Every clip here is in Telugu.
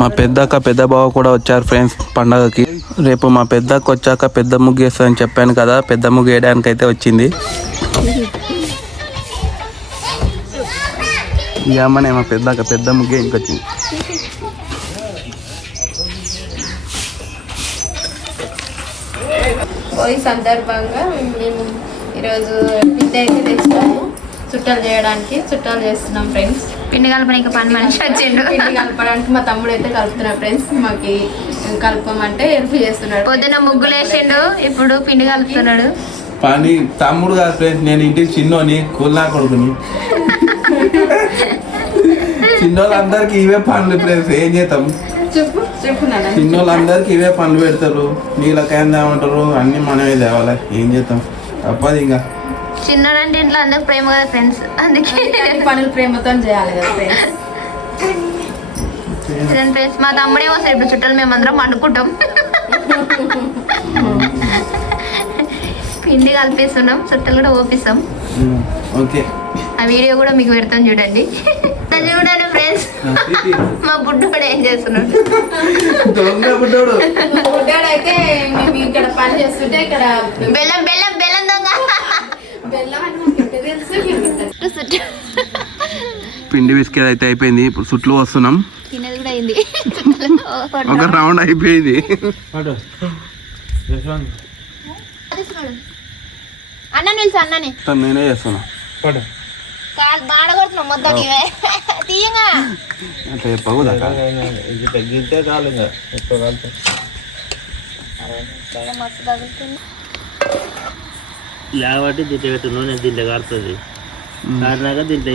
మా పెద్దక్క పెద్ద బావ కూడా వచ్చారు ఫ్రెండ్స్ పండగకి. రేపు మా పెద్దక్క వచ్చాక పెద్ద ముగ్గు వేస్తుందని చెప్పాను కదా, పెద్ద ముగ్గు వేయడానికి అయితే వచ్చింది. ఈ అమ్మనే మా పెద్దక్క పెద్ద ముగ్గు ఇంకొచ్చింది. ఈ సందర్భంగా మేము ఈరోజు పిండి అయితే తెచ్చుతాము చుట్టాలు చేయడానికి. చుట్టాలు చేస్తున్నాం ఫ్రెండ్స్. పిండి కలపడానికి పని మనిషి వచ్చిండు. పిండి కలపడానికి మా తమ్ముడు అయితే కలుపుతున్నాడు ఫ్రెండ్స్. మాకు కలపమంటే హెల్ప్ చేస్తున్నాడు. పొద్దున ముగ్గులు వేసిండు, ఇప్పుడు పిండి కలుపుతున్నాడు. పని తమ్ముడు కాదు ఫ్రెండ్స్, నేను ఇంటికి చిన్నోని కూల్నా కొడుకుని. చిన్నోళ్ళందరికి ఇవే పనులు ఫ్రెండ్స్, ఏం చేద్దాం చెప్పు చెప్పు నాన్న. చిన్నోళ్ళందరికి ఇవే పనులు పెడతారు, నీళ్ళకైనా తేమంటారు, అన్ని మనమే తేవాలి. ఏం చేద్దాం తప్పదు. ఇంకా చిన్నడంటే ఇంట్లో అందరికి ప్రేమ కదా ఫ్రెండ్స్, అందుకే పనులు ప్రేమతో చేయాలి కదా ఫ్రెండ్స్. ఫ్రెండ్స్ మా తమ్ముడే వస్తారు ఇప్పుడు చుట్టాలు, మేమందరం అనుకుంటాం. పిండి కలిపిస్తున్నాం, చుట్టాలు కూడా ఓపిస్తాం. ఓకే, ఆ వీడియో కూడా మీకు పెడతాం చూడండి. చూడండి ఫ్రెండ్స్, మా బుడ్డోడు ఏం చేస్తున్నాడు. బుడ్డాడు అయితే మేము ఇక్కడ పని చేస్తుంటే ఇక్కడ బెల్లం బెల్లం బెల్లం దొంగ పిండి బిస్కెట్ అయితే అయిపోయింది. ఇప్పుడు సుట్లు వస్తున్నాం. తినేది కూడా అయింది. ఒక రౌండ్ అయిపోయింది. అన్న నిల్చు అన్నని నేనే చేస్తున్నా. కాలు బాడ కొడుతున్నాం మొత్తం ఇవే తీయగా అంటే పగుదా మస్తు తగులుతుంది. లేబట్టి దీంట్లో పెట్టు, నూనె దీంట్లో కారుతుంది. కారినాక దీంట్లో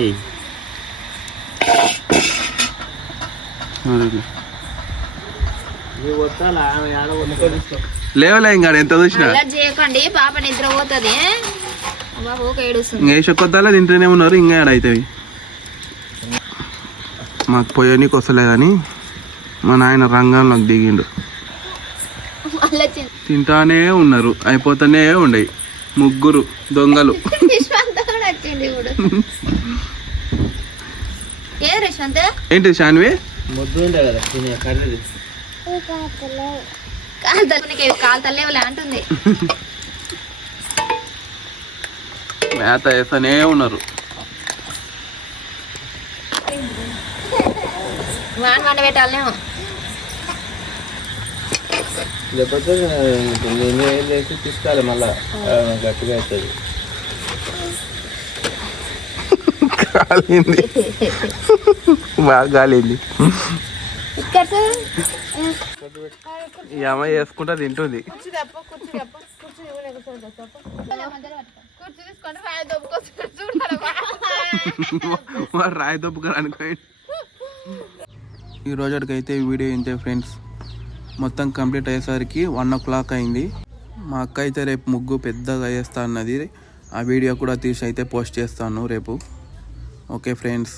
లేవలే ఇంకా ఎంత చూసినా చేయకండి, పాప నిద్ర పోతుంది. బాబు ఏడుస్తుంది. ఇంకా కొత్తలో తింటూనే ఉన్నారు, ఇంకా యాడ్ అవుతాయి. మాకు పోయనీకి వస్తలే కానీ మా నాయన రంగంలోకి దిగిండు. తింటానే ఉన్నారు, అయిపోతానే ఉండయి. ముగ్గురు దొంగలు. ఏంటి శాన్వి? ముద్దు ఉంటాయి కదా తినే కర్రీ. కాలు తల్లేవలే అంటుంది. మేత వేస్తూనే ఉన్నారు. వాన పెట్టాలేమో. లేకపోతే నేను వేసి తీసుకోవాలి, మళ్ళా గట్టిగా అవుతుంది. కాలింది, బాగా కాలింది. ఈ అమ్మాయి వేసుకుంటా తింటుంది. రాయి దొప్పుకొని అనుకోండి. ఈ రోజుకైతే వీడియో ఇంతే ఫ్రెండ్స్. మొత్తం కంప్లీట్ అయ్యేసరికి 1 o'clock అయింది. మా అక్క అయితే రేపు ముగ్గు పెద్దగా వేస్తా అన్నది. ఆ వీడియో కూడా తీసి అయితే పోస్ట్ చేస్తాను రేపు. Okay friends.